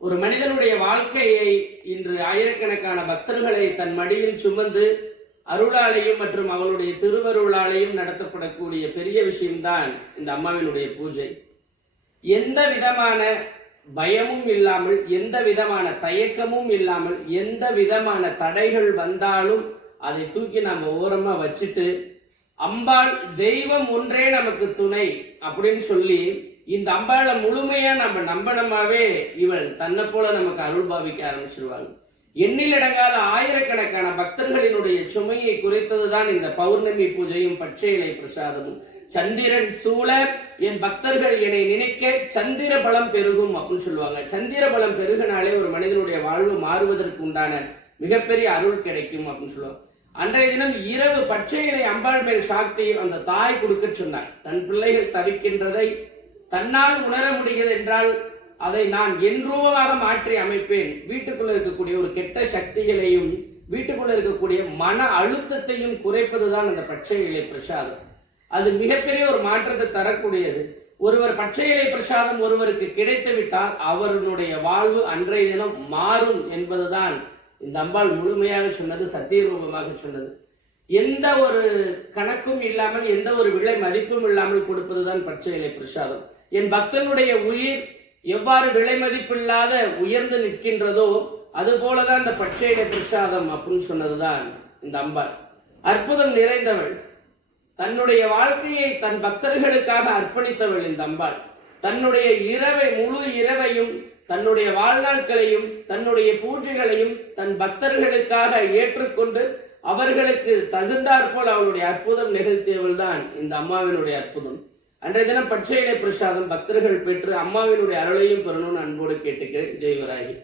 ஒரு மனிதனுடைய வாழ்க்கையை இன்று ஆயிரக்கணக்கான பக்தர்களை தன் மடியில் சுமந்து அருளாலையும் மற்றும் அவளுடைய திருவருளாலையும் நடத்தப்படக்கூடிய பெரிய விஷயம்தான் இந்த அம்மாவினுடைய பூஜை. எந்த விதமான பயமும் இல்லாமல் எந்த விதமான தயக்கமும் இல்லாமல் எந்த விதமான தடைகள் வந்தாலும் அதை தூக்கி நம்ம ஓரமாக வச்சுட்டு அம்பாள் தெய்வம் ஒன்றே நமக்கு துணை அப்படின்னு சொல்லி இந்த அம்பாளை முழுமையா நம்ம நம்பனமாவே இவள் தன்னை போல நமக்கு அருள் பாவிக்க ஆரம்பிச்சிருவாங்க எண்ணிலடங்காத ஆயிரக்கணக்கான பக்தர்களினுடைய சுமையை குறைத்ததுதான் இந்த பௌர்ணமி பூஜையும் பச்சை இலை பிரசாதமும். சந்திரன் சூழ என் பக்தர்கள் என்னை நினைக்க சந்திர பலம் பெருகும் அப்படின்னு சொல்லுவாங்க. சந்திர பலம் பெருகினாலே ஒரு மனிதனுடைய வாழ்வு மாறுவதற்கு உண்டான மிகப்பெரிய அருள் கிடைக்கும் அப்படின்னு சொல்லுவாங்க. அன்றைய தினம் இரவு பச்சை இலை அம்பாள் மேல் சாக்தியில் அந்த தாய் கொடுக்க சொன்னார் தன் பிள்ளைகள் தவிக்கின்றதை தன்னால் உணர முடிகிறது என்றால் அதை நான் என்றோவாக மாற்றி அமைப்பேன். வீட்டுக்குள்ள இருக்கக்கூடிய ஒரு கெட்ட சக்திகளையும் வீட்டுக்குள்ள இருக்கக்கூடிய மன அழுத்தத்தையும் குறைப்பதுதான் அந்த பச்சை இலை பிரசாதம். அது மிகப்பெரிய ஒரு மாற்றத்தை தரக்கூடியது. ஒருவர் பச்சை இலை பிரசாதம் ஒருவருக்கு கிடைத்து விட்டால் அவருடைய வாழ்வு அன்றைய தினம் மாறும் என்பதுதான் இந்த அம்பாள் முழுமையாக சொன்னது சத்திய ரூபமாக சொன்னது. எந்த ஒரு கணக்கு இல்லாமல் எந்த ஒரு விலை மதிப்பும் இல்லாமல் கொடுப்பதுதான் பச்சை பிரசாதம். என் பக்தனுடைய உயிர் எவ்வாறு விலை மதிப்பில்லாத உயர்ந்து நிற்கின்றதோ அது போலதான் இந்த பச்சை பிரசாதம் அப்படின்னு சொன்னதுதான் இந்த அம்பாள். அற்புதம் நிறைந்தவள். தன்னுடைய வாழ்க்கையை தன் பக்தர்களுக்காக அர்ப்பணித்தவள் இந்த அம்பாள். தன்னுடைய இரவை முழு இரவையும் தன்னுடைய வாழ்நாட்களையும் தன்னுடைய பூஜைகளையும் தன் பக்தர்களுக்காக ஏற்றுக்கொண்டு அவர்களுக்கு தகுந்தாற்போல் அவளுடைய அற்புதம் நிகழ்த்தியவள் தான் இந்த அம்மாவினுடைய அற்புதம். அன்றைய தினம் பச்சை பிரசாதம் பக்தர்கள் பெற்று அம்மாவினுடைய அருளையும் பெறணும்னு அன்போடு கேட்டுக்கிறேன். ஜெய்வராகி